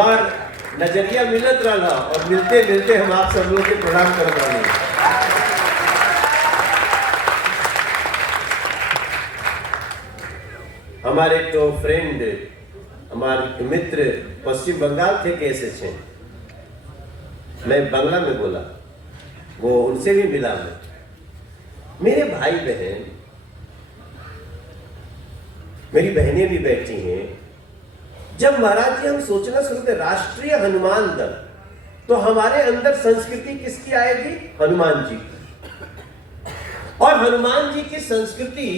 हमार नजरिया मिलत रहा और मिलते मिलते हम आप सब लोग के प्रणाम कर रहे हैं। हमारे तो फ्रेंड, हमारे मित्र पश्चिम बंगाल थे कैसे थे, मैं बांग्ला में बोला, वो उनसे भी मिला मैं। मेरे भाई बहन, मेरी बहनें भी बैठी हैं। जब महाराज जी हम सोचना शुरू करें राष्ट्रीय हनुमान दल, तो हमारे अंदर संस्कृति किसकी आएगी? हनुमान जी की। और हनुमान जी की संस्कृति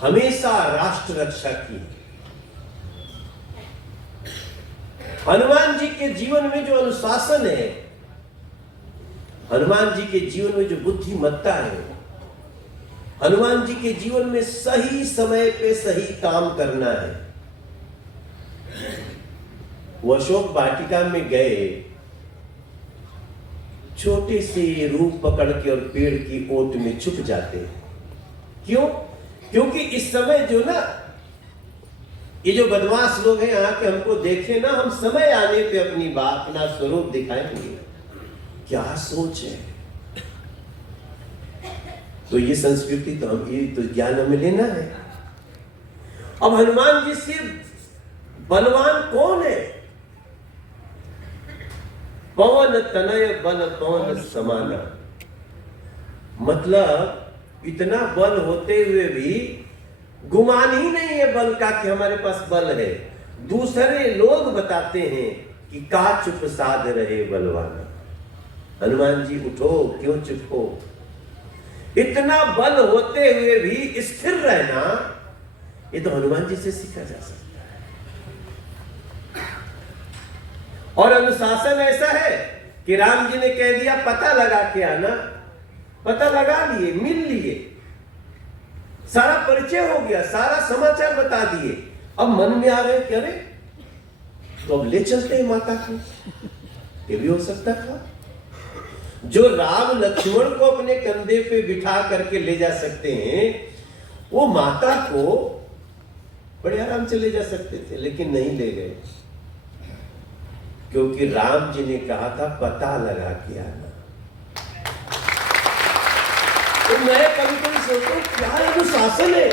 हमेशा राष्ट्र रक्षा की। हनुमान जी के जीवन में जो अनुशासन है, हनुमान जी के जीवन में जो बुद्धिमत्ता है, हनुमान जी के जीवन में सही समय पे सही काम करना है। वो अशोक वाटिका में गए, छोटे से रूप पकड़ के और पेड़ की ओट में छुप जाते हैं। क्यों? क्योंकि इस समय जो ना ये जो बदमाश लोग हैं यहाँ के, हमको देखे ना, हम समय आने पे अपनी बात, अपना स्वरूप दिखाएंगे। क्या सोच है? तो ये संस्कृति तो हम, ये तो ज्ञान हमें लेना है। अब हनुमान जी से बलवान कौन है? पवन तनय बल पवन समाना। मतलब इतना बल होते हुए भी गुमान ही नहीं है बल का कि हमारे पास बल है। दूसरे लोग बताते हैं कि का चुप साध रहे बलवाना। हनुमान जी उठो, क्यों चुप हो? इतना बल होते हुए भी स्थिर रहना, ये तो हनुमान जी से सीखा जा सकता है। और अनुशासन ऐसा है कि राम जी ने कह दिया पता लगा के आना, पता लगा लिए, मिल लिए, सारा परिचय हो गया, सारा समाचार बता दिए। अब मन में आ रहे कि अरे तो अब ले चलते हैं माता को, ये भी हो सकता था। जो राम लक्ष्मण को अपने कंधे पे बिठा करके ले जा सकते हैं, वो माता को बड़े आराम से ले जा सकते थे, लेकिन नहीं ले गए, क्योंकि राम जी ने कहा था पता लगा के आना। तो मैं कभी कभी सोचता हूं क्या अनुशासन है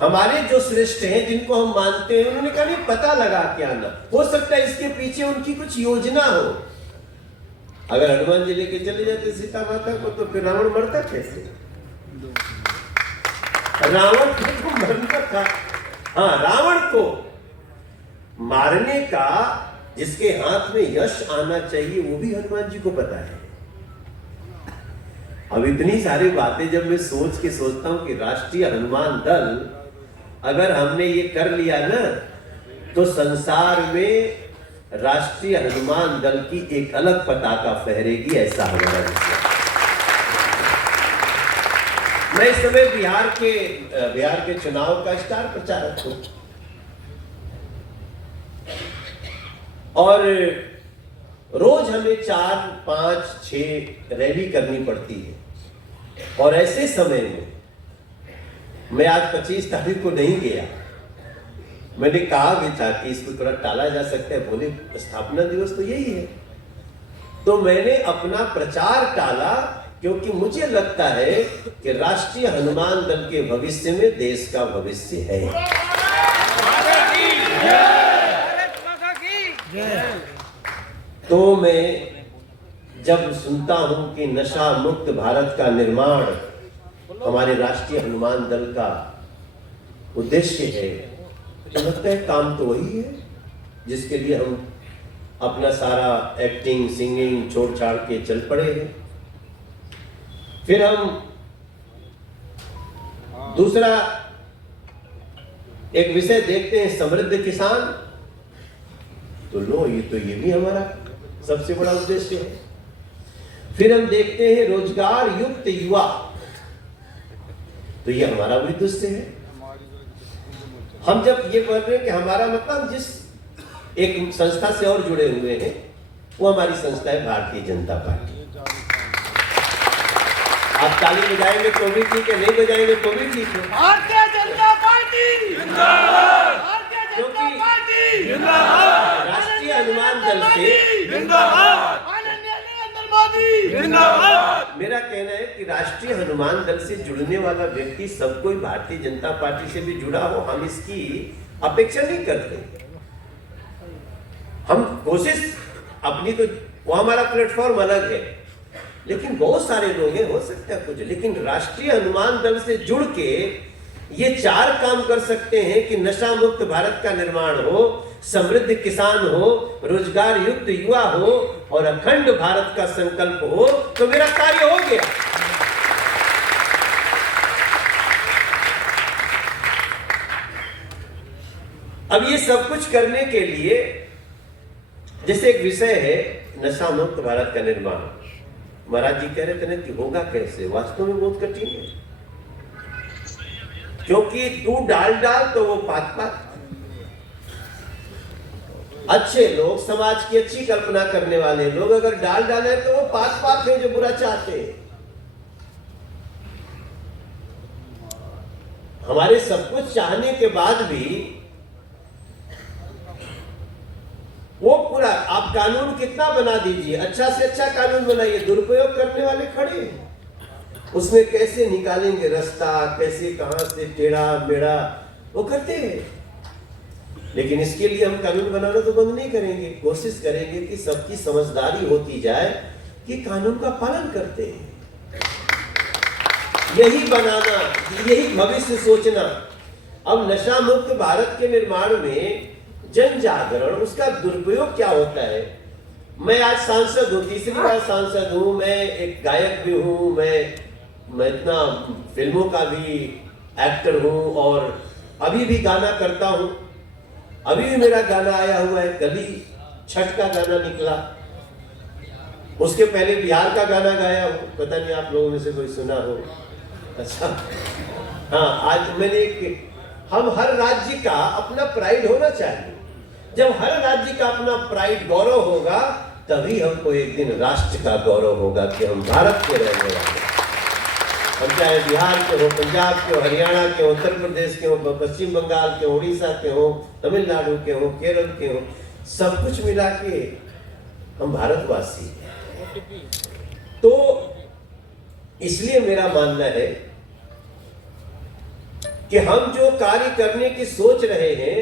हमारे जो श्रेष्ठ हैं, जिनको हम मानते हैं, उन्होंने कहा नहीं पता लगा के आना। हो सकता है इसके पीछे उनकी कुछ योजना हो। अगर हनुमान जी लेके चले जाते सीता माता को, तो फिर रावण मरता कैसे? रावण को मरना था। हाँ, रावण को मारने का जिसके हाथ में यश आना चाहिए, वो भी हनुमान जी को पता है। अब इतनी सारी बातें जब मैं सोच के सोचता हूं कि राष्ट्रीय हनुमान दल अगर हमने ये कर लिया ना, तो संसार में राष्ट्रीय हनुमान दल की एक अलग पताका फहरेगी, ऐसा हमारा विश्वास। मैं इस समय बिहार के चुनाव का स्टार प्रचारक हूं, और रोज हमें 4, 5, 6 रैली करनी पड़ती है। और ऐसे समय में मैं आज 25 तारीख को नहीं गया। मैंने कहा भी था कि इसको थोड़ा टाला जा सकता है, बोले स्थापना दिवस तो यही है। तो मैंने अपना प्रचार टाला, क्योंकि मुझे लगता है कि राष्ट्रीय हनुमान दल के भविष्य में देश का भविष्य है। तो मैं जब सुनता हूं कि नशा मुक्त भारत का निर्माण हमारे राष्ट्रीय हनुमान दल का उद्देश्य है, तो लगता है काम तो वही है जिसके लिए हम अपना सारा एक्टिंग, सिंगिंग छोड़ छाड़ के चल पड़े हैं। फिर हम दूसरा एक विषय देखते हैं, समृद्ध किसान। तो लो, ये भी हमारा सबसे बड़ा उद्देश्य है। फिर हम देखते हैं रोजगार युक्त युवा, तो ये हमारा भी उद्देश्य है। हम जब ये बोल रहे हैं कि हमारा मतलब जिस एक संस्था से और जुड़े हुए हैं, वो हमारी संस्था है भारतीय जनता पार्टी। आप ताली बजाएंगे तो भी ठीक है, नहीं बजाएंगे तो भी ठीक है। भारतीय जनता पार्टी क्योंकि राष्ट्रीय हनुमान दल से मेरा कहना है कि राष्ट्रीय हनुमान दल से जुड़ने वाला व्यक्ति सब कोई भारतीय जनता पार्टी से भी जुड़ा हो, हम इसकी अपेक्षा नहीं करते। हम कोशिश अपनी तो वो हमारा प्लेटफॉर्म अलग है, लेकिन बहुत सारे लोग हैं, हो सकता है कुछ, लेकिन राष्ट्रीय हनुमान दल से जुड़ के ये 4 काम कर सकते हैं कि नशा मुक्त भारत का निर्माण हो, समृद्ध किसान हो, रोजगार युक्त युवा हो और अखंड भारत का संकल्प हो, तो मेरा कार्य हो गया। अब ये सब कुछ करने के लिए जैसे एक विषय है नशा मुक्त भारत का निर्माण, महाराज जी कह रहे थे ना कि होगा कैसे, वास्तव में बहुत कठिन है, क्योंकि तू डाल तो वो पात। अच्छे लोग, समाज की अच्छी कल्पना करने वाले लोग अगर डाले तो वो पात है जो बुरा चाहते हैं। हमारे सब कुछ चाहने के बाद भी वो पूरा, आप कानून कितना बना दीजिए, अच्छा से अच्छा कानून बनाइए, दुरुपयोग करने वाले खड़े हैं, उसमें कैसे निकालेंगे रास्ता, कैसे कहां से टेढ़ा मेढ़ा वो करते हैं। लेकिन इसके लिए हम कानून बनाना तो बंद नहीं करेंगे, कोशिश करेंगे कि सबकी समझदारी होती जाए कि कानून का पालन करते हैं। यही बनाना, यही भविष्य सोचना। अब नशा मुक्त भारत के निर्माण में जन जागरण, उसका दुरुपयोग क्या होता है। मैं आज सांसद हूं, तीसरी बार सांसद हूं, मैं एक गायक भी हूं, मैं इतना फिल्मों का भी एक्टर हूं और अभी भी गाना करता हूं। अभी भी मेरा गाना आया हुआ है, कल ही छठ का गाना निकला, उसके पहले बिहार का गाना गाया हूं, पता नहीं आप लोगों में से कोई सुना हो। अच्छा हाँ, आज मैंने हम हर राज्य का अपना प्राइड होना चाहिए। जब हर राज्य का अपना प्राइड, गौरव होगा, तभी हमको एक दिन राष्ट्र का गौरव होगा कि हम भारत के रहने वाले। हम चाहे बिहार के हो, पंजाब के हो, हरियाणा के हो, उत्तर प्रदेश के हो, पश्चिम बंगाल के हो, उड़ीसा के हो, तमिलनाडु के हो, केरल के हो, सब कुछ मिला के हम भारतवासी हैं। तो इसलिए मेरा मानना है कि हम जो कार्य करने की सोच रहे हैं,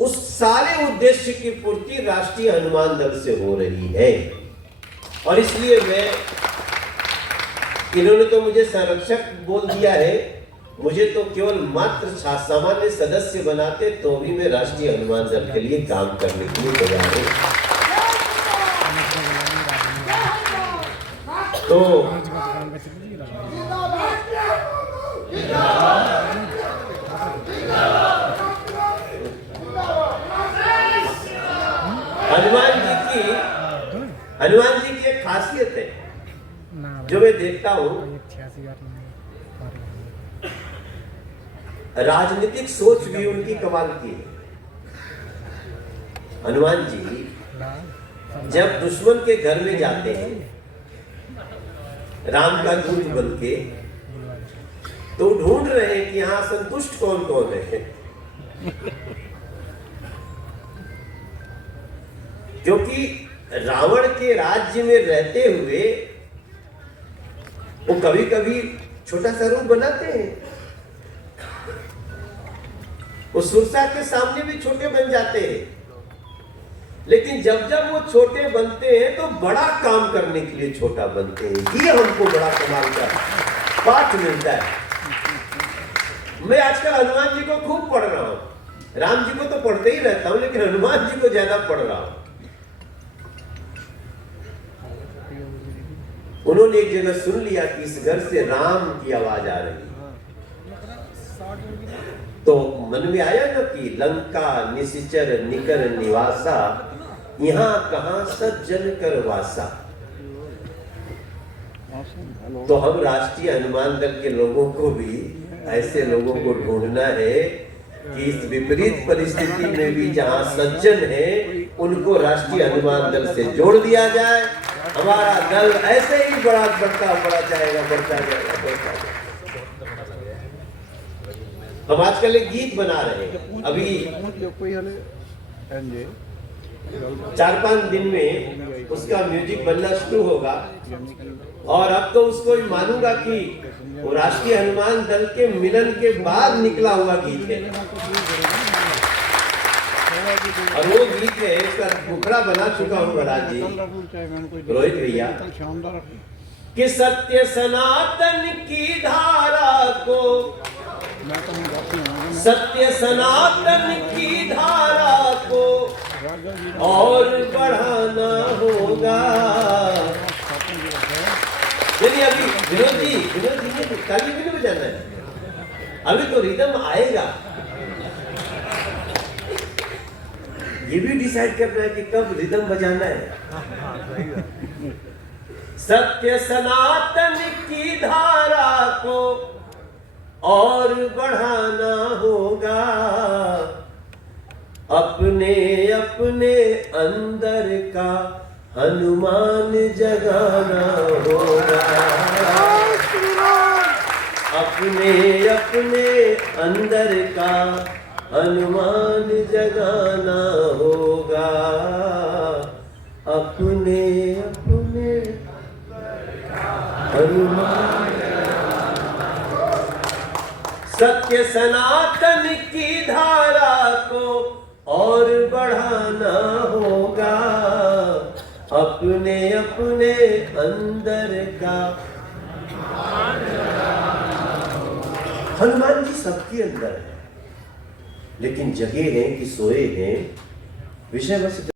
उस सारे उद्देश्य की पूर्ति राष्ट्रीय हनुमान दल से हो रही है। और इसलिए इन्होंने तो मुझे संरक्षक बोल दिया है, मुझे तो केवल मात्र सामान्य सदस्य बनाते तो भी मैं राष्ट्रीय हनुमान दल के लिए काम करने के लिए तैयार हूं। तो हनुमान जी की एक खासियत है जो मैं देखता हूं, राजनीतिक सोच भी उनकी कमाल की है। हनुमान जी जब दुश्मन के घर में जाते हैं राम का दूत बन के, तो ढूंढ रहे हैं कि यहां संतुष्ट कौन कौन है, क्योंकि रावण के राज्य में रहते हुए वो कभी कभी छोटा सा रूप बनाते हैं, वो सुरसा के सामने भी छोटे बन जाते हैं, लेकिन जब जब वो छोटे बनते हैं तो बड़ा काम करने के लिए छोटा बनते हैं। ये हमको बड़ा कमाल का पाठ मिलता है। मैं आजकल हनुमान जी को खूब पढ़ रहा हूं, राम जी को तो पढ़ते ही रहता हूं, लेकिन हनुमान जी को ज्यादा पढ़ रहा हूं। उन्होंने एक जगह सुन लिया कि इस घर से राम की आवाज आ रही, तो मन में आया ना कि लंका निशिचर निकर निवासा, यहाँ कहां सज्जन कर वासा। तो हम राष्ट्रीय हनुमान दल के लोगों को भी ऐसे लोगों को ढूंढना है कि इस विपरीत परिस्थिति में भी जहां सज्जन है उनको राष्ट्रीय हनुमान दल से जोड़ दिया जाए। हमारा दल ऐसे ही बढ़ता जाएगा। हम आजकल एक गीत बना रहे हैं, अभी 4-5 दिन में उसका म्यूजिक बनना शुरू होगा, और अब तो उसको मानूंगा कि वो राष्ट्रीय हनुमान दल के मिलन के बाद निकला हुआ गीत है। और वो गीत है, उसका मुखड़ा बना चुका हूँ महाराज जी, रोहित भैया, कि सत्य सनातन की धारा को, सत्य सनातन की धारा को और बढ़ाना होगा। यदि अभी विनोद जी ने ताली भी नहीं बजाना है, अभी तो रिदम आएगा। ये भी डिसाइड करना है कि कब रिदम बजाना है। सत्य सनातन की धारा को और बढ़ाना होगा, अपने अपने अंदर का हनुमान जगाना होगा, अपने अपने अंदर का हनुमान जगाना होगा, अपने अपने हनुमान। सत्य सनातन की धारा को और बढ़ाना होगा, अपने अपने अंदर का। हनुमान जी सबके अंदर है, लेकिन जगे हैं कि सोए हैं, विषय बस